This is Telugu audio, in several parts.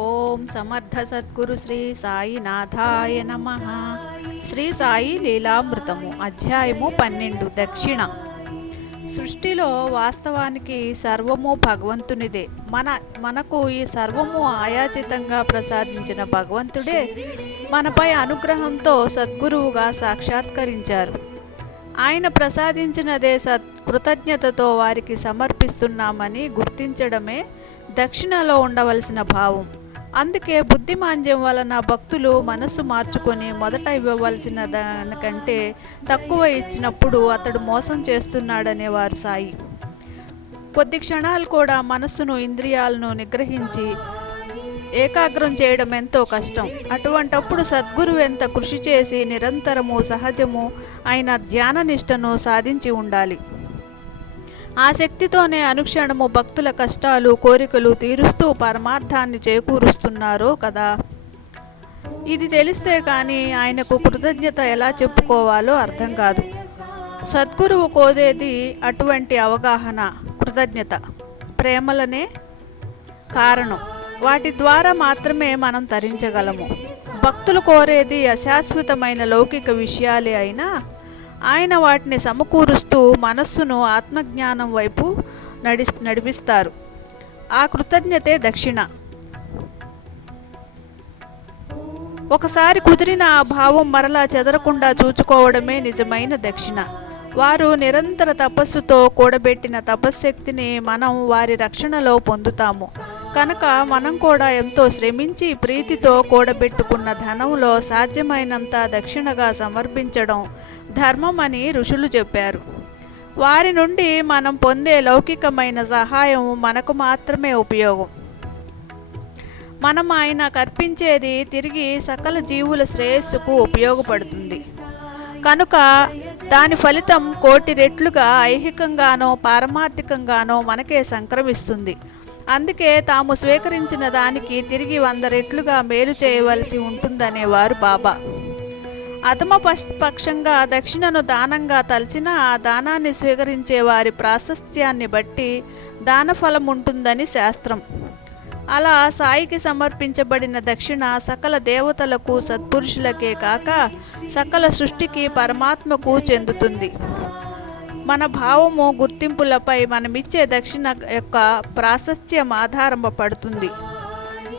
ఓం సమర్థ సద్గురు శ్రీ సాయినాథాయ నమః. శ్రీ సాయి లీలామృతము అధ్యాయము 12. దక్షిణ. సృష్టిలో వాస్తవానికి సర్వము భగవంతునిదే. మనకు ఈ సర్వము ఆయాచితంగా ప్రసాదించిన భగవంతుడే మనపై అనుగ్రహంతో సద్గురువుగా సాక్షాత్కరించారు. ఆయన ప్రసాదించినదే కృతజ్ఞతతో వారికి సమర్పిస్తున్నామని గుర్తించడమే దక్షిణలో ఉండవలసిన భావం. అందుకే బుద్ధిమాంద్యం వలన భక్తులు మనస్సు మార్చుకొని మొదట ఇవ్వవలసిన దానికంటే తక్కువ ఇచ్చినప్పుడు అతడు మోసం చేస్తున్నాడనేవారు సాయి. కొద్ది క్షణాలు కూడా మనస్సును ఇంద్రియాలను నిగ్రహించి ఏకాగ్రం చేయడం ఎంతో కష్టం. అటువంటప్పుడు సద్గురువు ఎంత కృషి చేసి నిరంతరము సహజము అయిన ధ్యాన నిష్టను సాధించి ఉండాలి. ఆ శక్తితోనే అనుక్షణము భక్తుల కష్టాలు కోరికలు తీరుస్తూ పరమార్థాన్ని చేకూరుస్తున్నారో కదా. ఇది తెలిస్తే కానీ ఆయనకు కృతజ్ఞత ఎలా చెప్పుకోవాలో అర్థం కాదు. సద్గురువు కోరేది అటువంటి అవగాహన, కృతజ్ఞత, ప్రేమలనే కారణం. వాటి ద్వారా మాత్రమే మనం తరించగలము. భక్తులు కోరేది అశాశ్వతమైన లౌకిక విషయాలే అయినా ఆయన వాటిని సమకూరుస్తూ మనస్సును ఆత్మజ్ఞానం వైపు నడిపిస్తారు. ఆ కృతజ్ఞతే దక్షిణ. ఒకసారి కుదిరిన ఆ భావం మరలా చెదరకుండా చూచుకోవడమే నిజమైన దక్షిణ. వారు నిరంతర తపస్సుతో కూడబెట్టిన తపశ్శక్తిని మనం వారి రక్షణలో పొందుతాము కనుక మనం కూడా ఎంతో శ్రమించి ప్రీతితో కూడబెట్టుకున్న ధనంలో సాధ్యమైనంత దక్షిణగా సమర్పించడం ధర్మం అని ఋషులు చెప్పారు. వారి నుండి మనం పొందే లౌకికమైన సహాయం మనకు మాత్రమే ఉపయోగం. మనం ఆయన కర్పించేది తిరిగి సకల జీవుల శ్రేయస్సుకు ఉపయోగపడుతుంది కనుక దాని ఫలితం కోటి రెట్లుగా ఐహికంగానో పారమార్థికంగానో మనకే సంక్రమిస్తుంది. అందుకే తాము స్వీకరించిన దానికి తిరిగి 100 రెట్లుగా మేలు చేయవలసి ఉంటుందనేవారు బాబా. అధమ పక్షంగా దక్షిణను దానంగా తలచిన ఆ దానాన్ని స్వీకరించే వారి ప్రాశస్త్యాన్ని బట్టి దానఫలం ఉంటుందని శాస్త్రం. అలా సాయికి సమర్పించబడిన దక్షిణ సకల దేవతలకు సత్పురుషులకే కాక సకల సృష్టికి పరమాత్మకు చెందుతుంది. మన భావము గుర్తింపులపై మనమిచ్చే దక్షిణ యొక్క ప్రాశస్త్యం ఆధారపడుతుంది.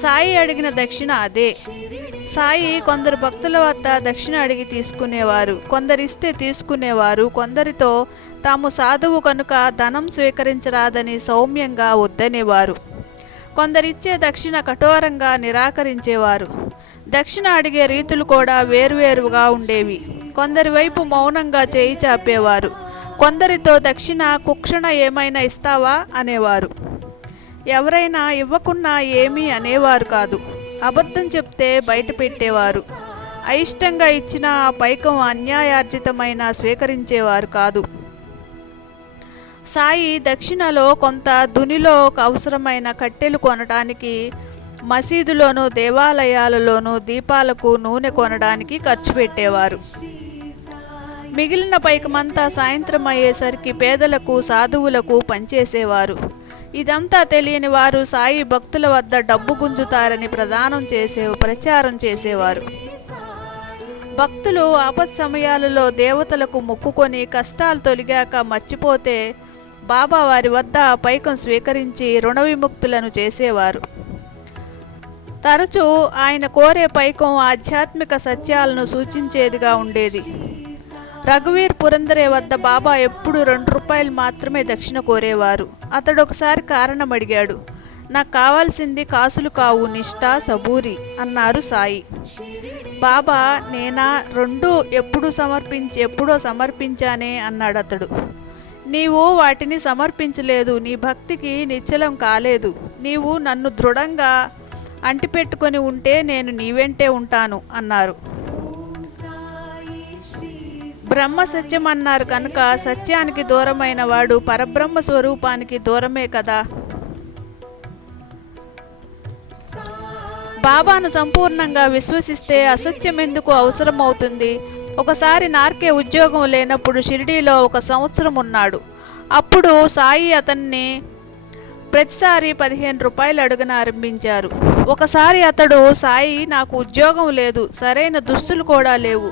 సాయి అడిగిన దక్షిణ అదే. సాయి కొందరు భక్తుల వద్ద దక్షిణ అడిగి తీసుకునేవారు, కొందరిస్తే తీసుకునేవారు, కొందరితో తాము సాధువు కనుక ధనం స్వీకరించరాదని సౌమ్యంగా వద్దనేవారు, కొందరిచ్చే దక్షిణ కఠోరంగా నిరాకరించేవారు. దక్షిణ అడిగే రీతులు కూడా వేరువేరుగా ఉండేవి. కొందరి వైపు మౌనంగా చేయి చాపేవారు, కొందరితో దక్షిణ కుక్షణ ఏమైనా ఇస్తావా అనేవారు. ఎవరైనా ఇవ్వకున్నా ఏమీ అనేవారు కాదు. అబద్ధం చెప్తే బయట పెట్టేవారు. అయిష్టంగా ఇచ్చిన పైకం అన్యాయార్జితమైన స్వీకరించేవారు కాదు. సాయి దక్షిణలో కొంత దునిలో అవసరమైన కట్టెలు కొనడానికి, మసీదులోనూ దేవాలయాలలోనూ దీపాలకు నూనె కొనడానికి ఖర్చు పెట్టేవారు. మిగిలిన పైకమంతా సాయంత్రం అయ్యేసరికి పేదలకు సాధువులకు పంచేసేవారు. ఇదంతా తెలియని వారు సాయి భక్తుల వద్ద డబ్బు గుంజుతారని ప్రచారం చేసేవారు. భక్తులు ఆపత్ సమయాలలో దేవతలకు మొక్కుకొని కష్టాలు తొలగాక మర్చిపోతే బాబా వారి వద్ద పైకం స్వీకరించి రుణ విముక్తులను చేసేవారు. తరచూ ఆయన కోరే పైకం ఆధ్యాత్మిక సత్యాలను సూచించేదిగా ఉండేది. రఘువీర్ పురందరే వద్ద బాబా ఎప్పుడు 2 రూపాయలు మాత్రమే దక్షిణ కోరేవారు. అతడు ఒకసారి కారణం అడిగాడు. నాకు కావాల్సింది కాసులు కావు, నిష్ఠ, సబూరి అన్నారు సాయి. బాబా, నేనా 2 ఎప్పుడో సమర్పించానే అన్నాడు అతడు. నీవు వాటిని సమర్పించలేదు, నీ భక్తికి నిశ్చలం కాలేదు. నీవు నన్ను దృఢంగా అంటిపెట్టుకొని ఉంటే నేను నీ వెంటే ఉంటాను అన్నారు. బ్రహ్మ సత్యం అన్నారు కనుక సత్యానికి దూరమైన వాడు పరబ్రహ్మ స్వరూపానికి దూరమే కదా. బాబాను సంపూర్ణంగా విశ్వసిస్తే అసత్యం ఎందుకు అవసరమవుతుంది? ఒకసారి నార్కే ఉద్యోగం లేనప్పుడు షిరిడీలో 1 సంవత్సరం ఉన్నాడు. అప్పుడు సాయి అతన్ని ప్రతిసారి 15 రూపాయలు అడగనారంభించారు. ఒకసారి అతడు, సాయి, నాకు ఉద్యోగం లేదు, సరైన దుస్తులు కూడా లేవు,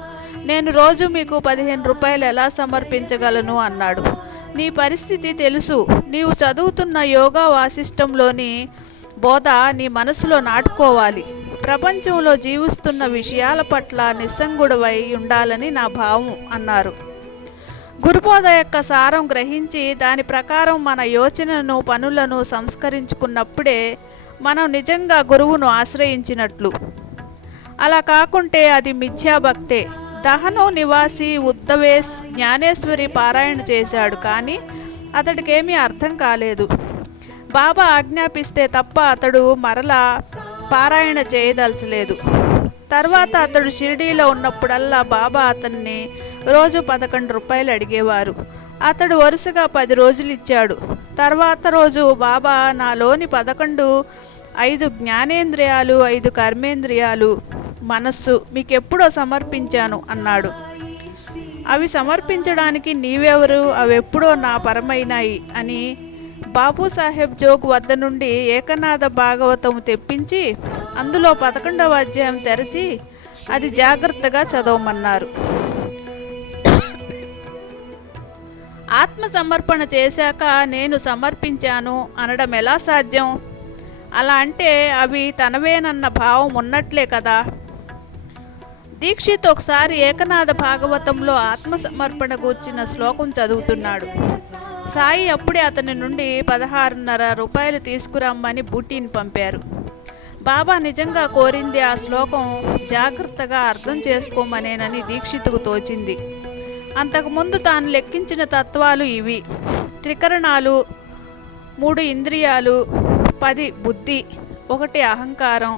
నేను రోజు మీకు 15 రూపాయలు ఎలా సమర్పించగలను అన్నాడు. నీ పరిస్థితి తెలుసు, నీవు చదువుతున్న యోగా వాసిష్టంలోని బోధ నీ మనసులో నాటుకోవాలి. ప్రపంచంలో జీవిస్తున్న విషయాల పట్ల నిస్సంగుడవై ఉండాలని నా భావం అన్నారు. గురుబోధ యొక్క సారం గ్రహించి దాని ప్రకారం మన యోచనను, పనులను సంస్కరించుకున్నప్పుడే మనం నిజంగా గురువును ఆశ్రయించినట్లు. అలా కాకుంటే అది మిథ్యాభక్తే. దహను నివాసి ఉద్దవేస్ జ్ఞానేశ్వరి పారాయణ చేశాడు, కానీ అతడికేమీ అర్థం కాలేదు. బాబా ఆజ్ఞాపిస్తే తప్ప అతడు మరలా పారాయణ చేయదలచలేదు. తర్వాత అతడు షిరిడీలో ఉన్నప్పుడల్లా బాబా అతన్ని రోజు 11 రూపాయలు అడిగేవారు. అతడు వరుసగా 10 రోజులు ఇచ్చాడు. తర్వాత రోజు బాబా, నాలోని 11, 5 జ్ఞానేంద్రియాలు, 5 కర్మేంద్రియాలు, మనస్సు మీకెప్పుడో సమర్పించాను అన్నాడు. అవి సమర్పించడానికి నీవెవరు, అవెప్పుడో నా పరమైనాయి అని బాపు సాహెబ్ జోగ్ వద్ద నుండి ఏకనాథ భాగవతం తెప్పించి అందులో 11వ అధ్యాయం తెరచి అది జాగ్రత్తగా చదవమన్నారు. ఆత్మ సమర్పణ చేశాక నేను సమర్పించాను అనడం ఎలా సాధ్యం? అలా అంటే అవి తనవేనన్న భావం ఉన్నట్లే కదా. దీక్షిత్ ఒకసారి ఏకనాథ భాగవతంలో ఆత్మ సమర్పణ గూర్చిన శ్లోకం చదువుతున్నాడు. సాయి అప్పుడే అతని నుండి 16.5 రూపాయలు తీసుకురమ్మని బూటీని పంపారు. బాబా నిజంగా కోరింది ఆ శ్లోకం జాగ్రత్తగా అర్థం చేసుకోమనేనని దీక్షితుకు తోచింది. అంతకుముందు తాను లెక్కించిన తత్వాలు ఇవి: త్రికరణాలు, 3 ఇంద్రియాలు, 10 బుద్ధి, 1 అహంకారం,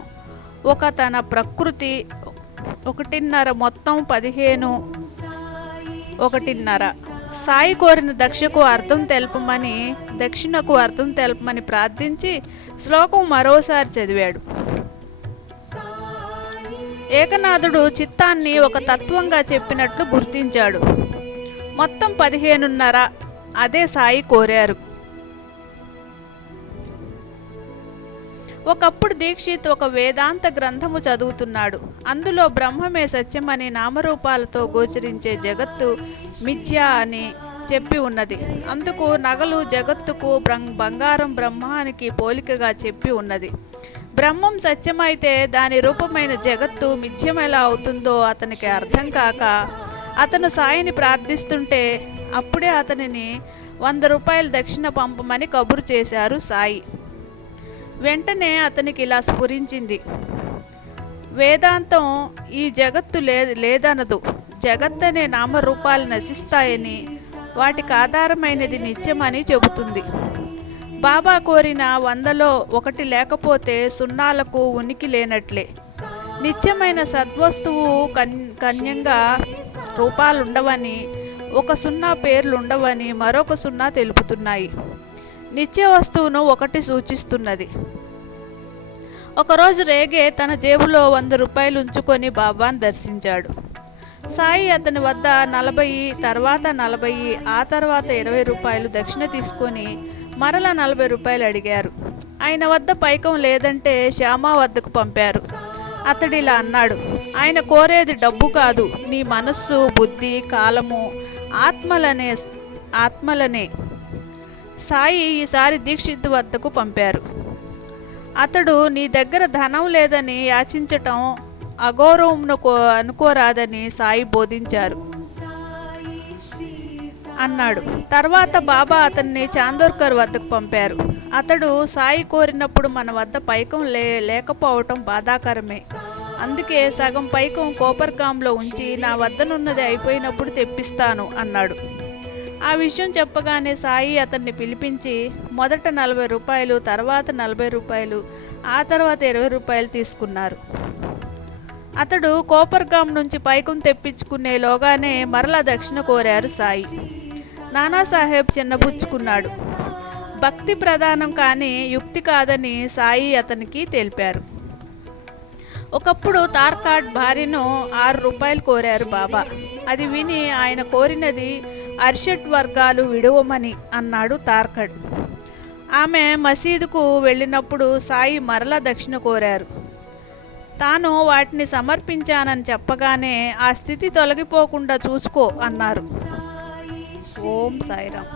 1 తన ప్రకృతి, 1.5 మొత్తం 15, 1.5. సాయి కోరిన దక్షిణకు అర్థం తెలపమని ప్రార్థించి శ్లోకం మరోసారి చదివాడు. ఏకనాథుడు చిత్తాన్ని ఒక తత్వంగా చెప్పినట్లు గుర్తించాడు. మొత్తం 15.5 అదే సాయి కోరారు. ఒకప్పుడు దీక్షిత్ ఒక వేదాంత గ్రంథము చదువుతున్నాడు. అందులో బ్రహ్మమే సత్యమని, నామరూపాలతో గోచరించే జగత్తు మిథ్య అని చెప్పి ఉన్నది. అందుకు నగలు జగత్తుకు, బంగారం బ్రహ్మానికి పోలికగా చెప్పి ఉన్నది. బ్రహ్మం సత్యమైతే దాని రూపమైన జగత్తు మిథ్యమెలా అవుతుందో అతనికి అర్థం కాక అతను సాయిని ప్రార్థిస్తుంటే అప్పుడే అతనిని 100 రూపాయలు దక్షిణ పంపమని కబురు చేశారు సాయి. వెంటనే అతనికి ఇలా స్ఫురించింది: వేదాంతం ఈ జగత్తు లేదనదు, జగత్తనే నామరూపాలు నశిస్తాయని, వాటికి ఆధారమైనది నిత్యమని చెబుతుంది. బాబా కోరిన 100లో 1 లేకపోతే సున్నాలకు ఉనికి లేనట్లే. నిత్యమైన సద్వస్తువు కన్యంగా రూపాలుండవని, 1 సున్నా పేర్లుండవని మరొక 0 తెలుపుతున్నాయి. నిత్య వస్తువును 1 సూచిస్తున్నది. ఒకరోజు రేగే తన జేబులో 100 రూపాయలు ఉంచుకొని బాబాను దర్శించాడు. సాయి అతని వద్ద 40, తర్వాత 40, ఆ తర్వాత 20 రూపాయలు దక్షిణ తీసుకొని మరలా 40 రూపాయలు అడిగారు. ఆయన వద్ద పైకం లేదంటే శ్యామా వద్దకు పంపారు. అతడిలా అన్నాడు: ఆయన కోరేది డబ్బు కాదు, నీ మనస్సు, బుద్ధి, కాలము, ఆత్మలనే. సాయి ఈసారి దీక్షిత్ వద్దకు పంపారు. అతడు నీ దగ్గర ధనం లేదని యాచించటం అగౌరవంను అనుకోరాదని సాయి బోధించారు అన్నాడు. తర్వాత బాబా అతన్ని చాందోర్కర్ వద్దకు పంపారు. అతడు సాయి కోరినప్పుడు మన వద్ద పైకం లేకపోవటం బాధాకరమే, అందుకే సగం పైకం కోపర్గాంలో ఉంచి నా వద్దనున్నది అయిపోయినప్పుడు తెప్పిస్తాను అన్నాడు. ఆ విషయం చెప్పగానే సాయి అతన్ని పిలిపించి మొదట 40 రూపాయలు, తర్వాత 40 రూపాయలు, ఆ తర్వాత 20 రూపాయలు తీసుకున్నారు. అతడు కోపర్గాం నుంచి పైకం తెప్పించుకునేలోగానే మరలా దక్షిణ కోరారు సాయి. నానాసాహెబ్ చిన్నబుచ్చుకున్నాడు. భక్తి ప్రధానం కానీ యుక్తి కాదని సాయి అతనికి తెలిపారు. ఒకప్పుడు తార్కాడ్ భార్యను 6 రూపాయలు కోరారు బాబా. అది విని ఆయన కోరినది 68 వర్గాలు విడవమని అన్నాడు తార్కడ్. ఆమె మసీదుకు వెళ్ళినప్పుడు సాయి మరలా దక్షిణ కోరారు. తాను వాటిని సమర్పించానని చెప్పగానే ఆ స్థితి తొలగిపోకుండా చూసుకో అన్నారు. ఓం సాయిరామ్.